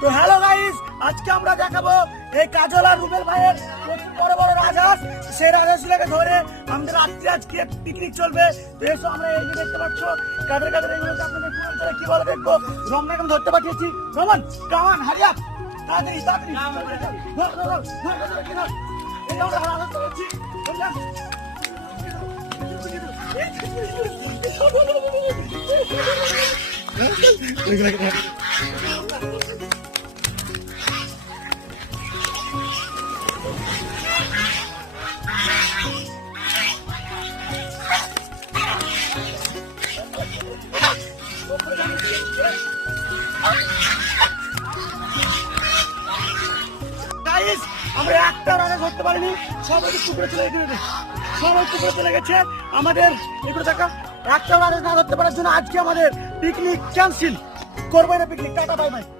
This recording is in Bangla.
তো হ্যালো গাইস, আজকে আমরা দেখাবো এই কাজল আর রুবেল ভাইয়ের প্রচুর বড় বড় রাজহাঁস। সেই রাজহাঁসগুলোকে ধরে আমাদের রাত্রে আজকে পিকনিক চলবে। তো এসো আমরা এই যে দেখতে পাচ্ছ কাদের কাদের এগুলোকে আপনাদের পুরো কি বলে দেখবো। রমনাকে আমি ধরতে পাঠিয়েছি। রমন কামান হারিয়া তাড়াতাড়ি তাড়াতাড়ি এই আমরা রাজহাঁস ধরেছি। আমরা একটা রাজা ধরতে পারিনি, সবাই টুকরে চলে গেছে, সবাই টুকরে চলে গেছে। আমাদের এগুলো দেখা একটা রাজা না ধরতে পারার জন্য আজকে আমাদের পিকনিক ক্যান্সেল। করবো না পিকনিক, টাটা বাই বাই।